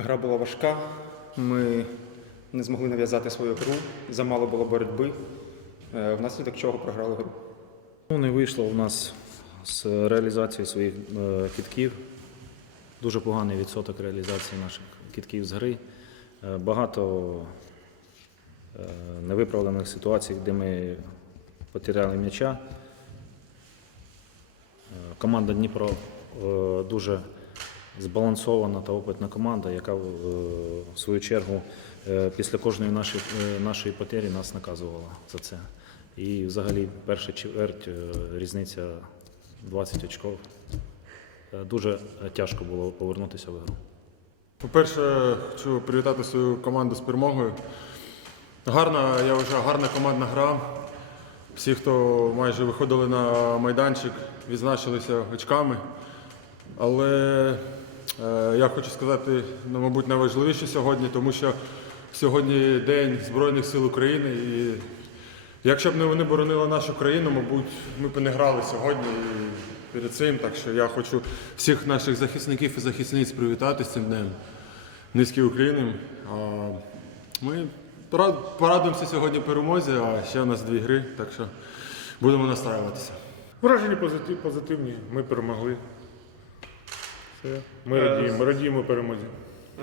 Гра була важка. Ми не змогли нав'язати свою гру, замало було боротьби, е, внаслідок чого програли гру. Ну, не вийшло у нас з реалізації своїх е, кітків. Дуже поганий відсоток реалізації наших кітків з гри. Е, Багато невиправлених ситуацій, де ми потеряли м'яча. Команда Дніпро дуже збалансована та опитна команда, яка е, в свою чергу е, після кожної нашої, е, нашої потері нас наказувала за це. І взагалі перша чверть різниця 20 очков. Дуже тяжко було повернутися в гру. По-перше, хочу привітати свою команду з перемогою. Гарна, я вважаю, гарна командна гра. Всі, хто майже виходили на майданчик, відзначилися очками. Але я хочу сказати, ну, мабуть, найважливіше сьогодні, тому що сьогодні День Збройних сил України. І якщо б не вони боронили нашу країну, мабуть, ми б не грали сьогодні і перед цим. Так що я хочу всіх наших захисників і захисниць привітати з цим днем. Низький Українам. Ми пора- порадуємося сьогодні перемозі, а ще у нас дві гри, так що будемо настраюватися. Враження позитивні. Ми перемогли. Все. Ми радіємо, радіємо перемозі.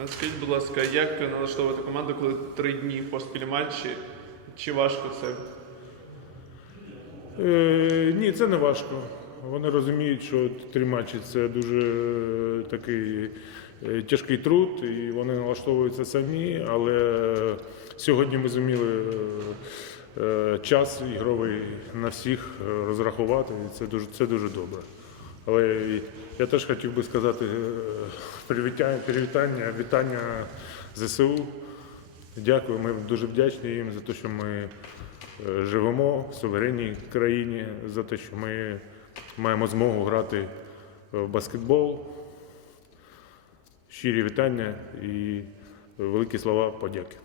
Скажіть, будь ласка, як налаштовувати команду, коли три дні поспіль матчі? Чи важко це? Е, ні, це не важко. Вони розуміють, що три матчі це дуже е, такий е, тяжкий труд, і вони налаштовуються самі. Але сьогодні ми зуміли е, е, час ігровий на всіх е, розрахувати, і це дуже, це дуже добре. Але я теж хотів би сказати е, привітання, привітання, вітання ЗСУ. Дякую, ми дуже вдячні їм за те, що ми е, живемо в суверенній країні, за те, що ми маємо змогу грати в баскетбол. Щирі вітання і великі слова подяки.